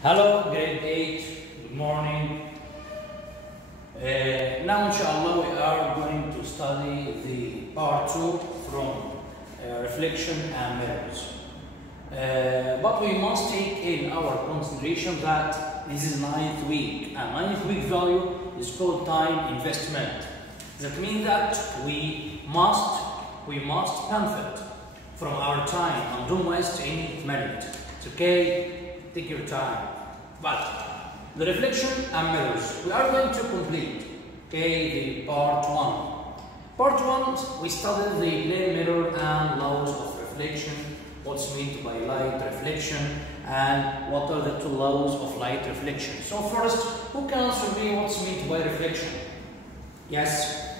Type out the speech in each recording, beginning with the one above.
Hello, grade 8, good morning. Now, inshallah, we are going to study the part 2 from reflection and mirrors. But we must take in our consideration that this is 9th week, and 9th week value is called time investment. That means that we must benefit from our time and don't waste any minute. It's okay. Take your time. But the reflection and mirrors, we are going to complete, the part 1. Part 1, we studied the plane mirror and laws of reflection, what's meant by light reflection, and what are the two laws of light reflection. So first, who can answer me what's meant by reflection? Yes?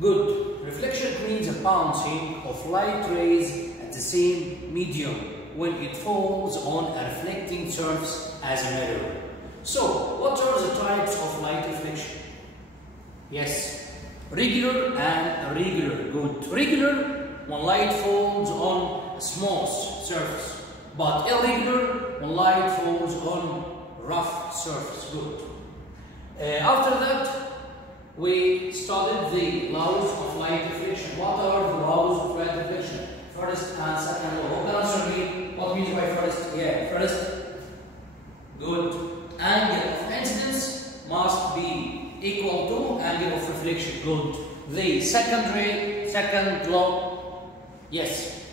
Good. Reflection means a bouncing of light rays at the same medium when it falls on a reflecting surface as a mirror. So, what are the types of light reflection? Yes, regular and irregular. Good. Regular, when light falls on a smooth surface, but irregular, when light falls on rough surface. Good. After that, we studied the laws of light reflection. What are the laws of light reflection? First and second law. Who can answer me? What means by first? Yeah, first. Good. Angle of incidence must be equal to angle of reflection. Good. The second law. Yes.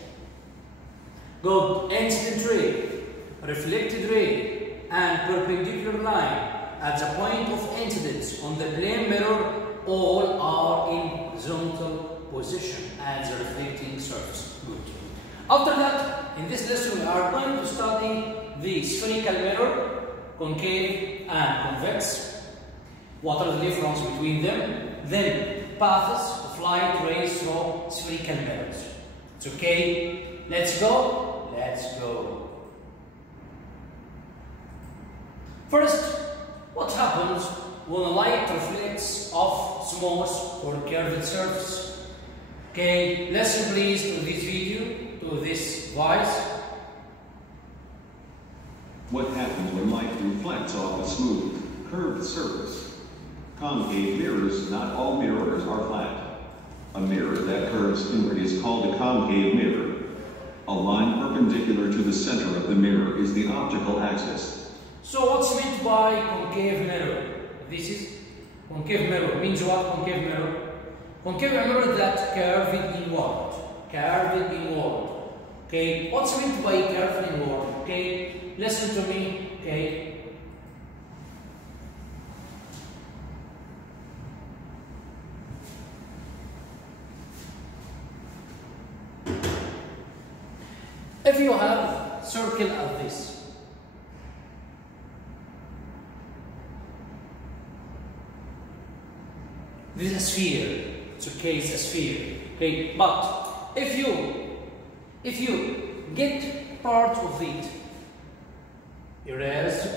Good. Incident ray, reflected ray, and perpendicular line at the point of incidence on the plane mirror all are in horizontal position as a reflecting surface. Good. After that, in this lesson, we are going to study the spherical mirror, concave and convex. What are the difference between them? Then, paths of light rays through spherical mirrors. It's okay. Let's go. Let's go. First, what happens when a light reflects off smooth or curved surface? Okay, listen please to this video, to this voice. What happens when light reflects off a smooth, curved surface? Concave mirrors, not all mirrors are flat. A mirror that curves inward is called a concave mirror. A line perpendicular to the center of the mirror is the optical axis. So what's meant by concave mirror? This is concave mirror. Means what? Concave mirror. Concave mirror that curved inward. Curved inward. Okay. What's meant by curved inward? Okay. Listen to me. Okay. If you have circle of this, this is a sphere. It's okay, it's a sphere. Okay, but if you get part of it, erase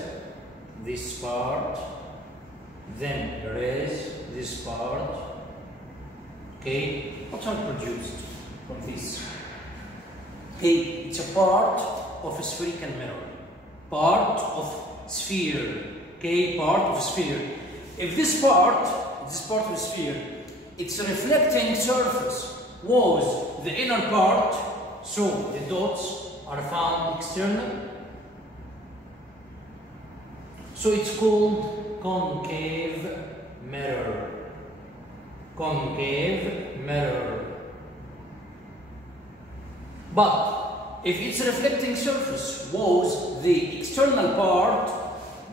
this part, then erase this part. Okay, what are produced from this? Okay, it's a part of a spherical mirror. Part of sphere. Okay, part of sphere. If this part of the sphere, its reflecting surface was the inner part, so the dots are found external. So it's called concave mirror. Concave mirror. But if its reflecting surface was the external part,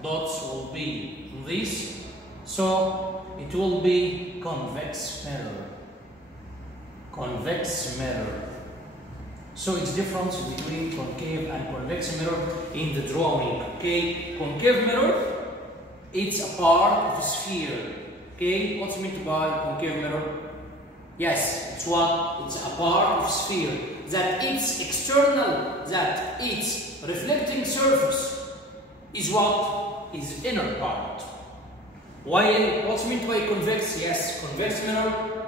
dots will be this, so it will be convex mirror. Convex mirror. So it's difference between concave and convex mirror in the drawing. Okay, concave mirror, it's a part of a sphere. Okay, what's meant by concave mirror? Yes, it's what? It's a part of sphere that its external, that its reflecting surface is what? Is inner part. While what's meant by convex? Yes, convex mirror,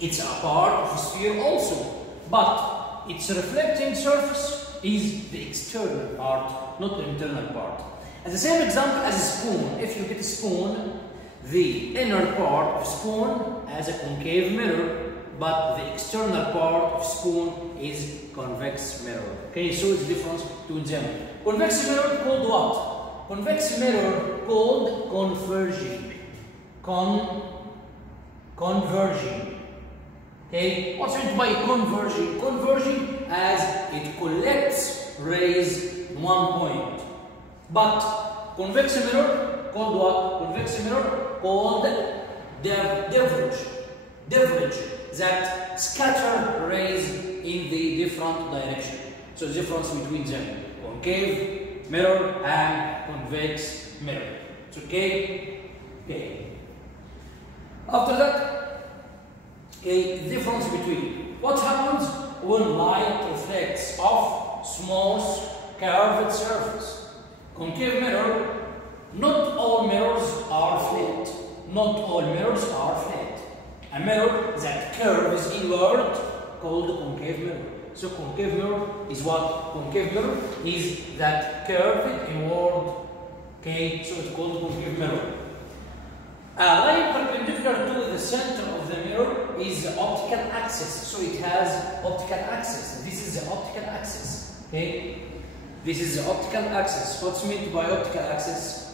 it's a part of a sphere also, but its reflecting surface is the external part, not the internal part. And the same example as a spoon. If you get a spoon, the inner part of spoon has a concave mirror, but the external part of spoon is convex mirror. Okay, so it's the difference between them. Convex mirror called what? Convex mirror called converging. Converging. Okay, what's meant by converging? Converging as it collects rays in one point. But convex mirror called what? Convex mirror called diverge. Diverge, that scatter rays in the different direction. So the difference between them, concave mirror and convex mirror. It's okay? Okay. After that, okay, difference between what happens when light reflects off smooth curved surface. Concave mirror, not all mirrors are flat. Not all mirrors are flat. A mirror that curves inward called concave mirror. So concave mirror is what? Concave mirror is that curved inward. Okay, so it's called concave mirror. A line perpendicular to the center of the mirror is the optical axis. So it has optical axis. This is the optical axis. Okay, this is the optical axis. What's meant by optical axis?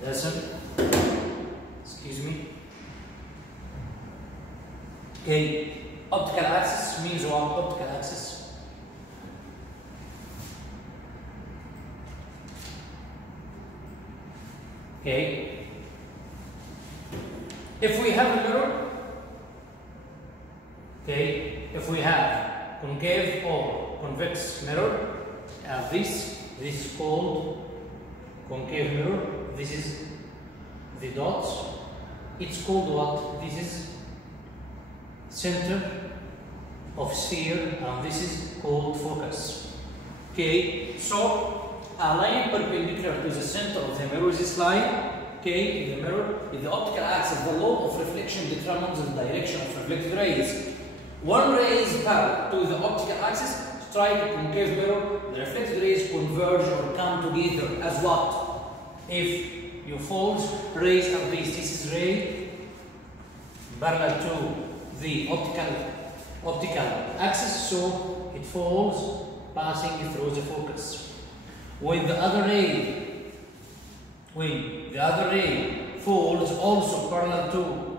Listen, excuse me. Okay, optical axis means what? Optical axis. Okay. If we have a mirror, okay, if we have concave or convex mirror, this is called concave mirror. This is the dots. It's called what? This is center of sphere, and this is called focus. Okay, so a line perpendicular to the center of the mirror is this line. Okay, the mirror is the optical axis. The law of reflection determines the direction of reflected rays. One ray is parallel to the optical axis. Strike a concave mirror. The reflected rays converge or come together as what? If you fold rays of this is ray parallel to the optical axis, so it falls passing through the focus. When the other ray falls also parallel to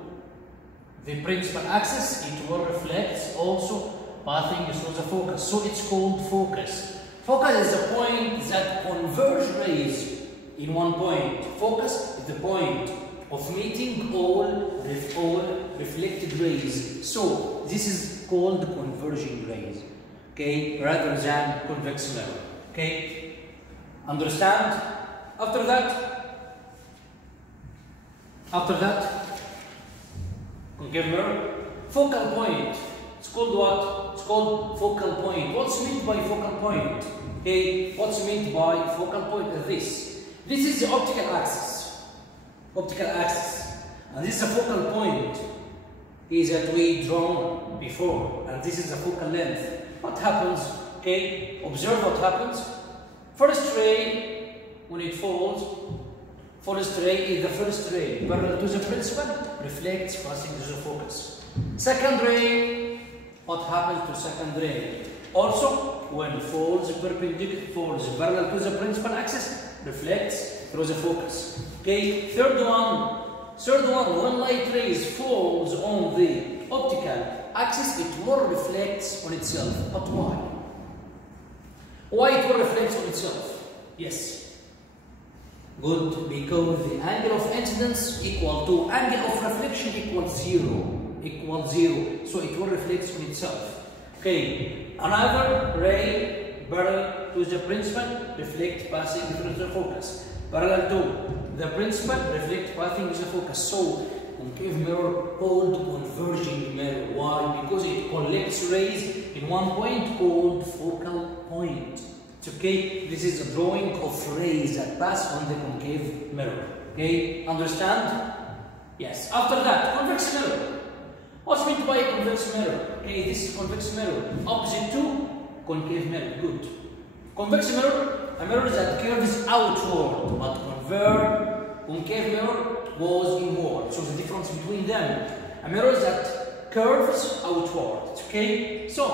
the principal axis, it will reflect also passing through the focus. So it's called focus. Focus is the point that converge rays in one point. Focus is the point of meeting all reflected rays. So this is called converging rays. Okay, rather than convex mirror. Okay, understand? After that, concave mirror, focal point. It's called what? It's called focal point. What's meant by focal point? Okay, what's meant by focal point is this. This is the optical axis. Optical axis. And this is the focal point is that we drawn before. And this is the focal length. What happens? Okay, observe what happens. First ray, when it falls, first ray is the first ray. Parallel to the principal, reflects passing to the focus. Second ray, what happens to second ray? Also, when falls perpendicular, falls parallel to the principal axis, reflects through the focus. Okay, third one, when light rays falls on the optical axis, it will reflect on itself. But why? Why it will reflect on itself? Yes. Good, because the angle of incidence equal to angle of reflection equals zero. So it will reflect on itself. Okay, another ray parallel to the principal, reflect passing through the focus. Parallel to the principal, reflect passing to the focus. So concave mirror called converging mirror. Why? Because it collects rays in one point called focal point. Okay, this is a drawing of rays that pass on the concave mirror. Okay, understand? Yes. After that, convex mirror. What's meant by convex mirror? Okay, this is convex mirror. Opposite to concave mirror. Good. Convex mirror, a mirror that curves outward, but concave mirror goes inward. So the difference between them, a mirror that curves outward. Okay. So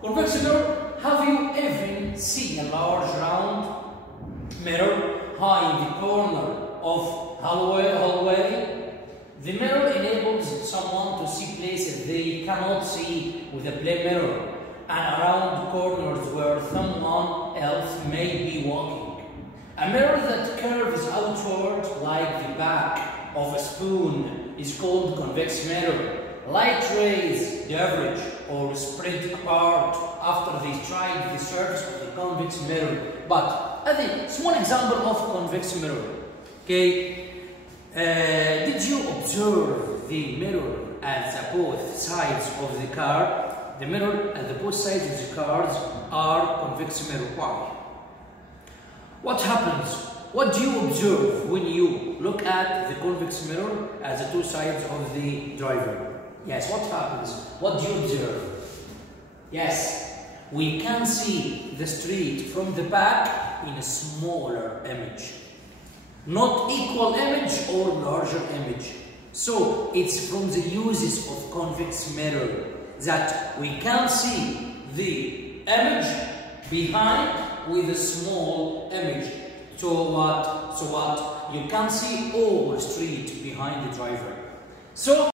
convex mirror. Have you ever seen a large round mirror high in the corner of hallway? The mirror enables someone to see places they cannot see with a plain mirror, and around corners where someone else may be walking. A mirror that curves outward like the back of a spoon is called convex mirror. Light rays diverge or spread apart after they strike the surface of the convex mirror. But a small example of convex mirror. Okay, did you observe the mirror at both sides of the car? The mirror at the both sides of the cars are convex mirror. Why? What happens? What do you observe when you look at the convex mirror at the two sides of the driver? Yes, what happens? What do you observe? Yes, we can see the street from the back in a smaller image. Not equal image or larger image. So, it's from the uses of convex mirror that we can see the image behind with a small image. So what? You can see all street behind the driver. So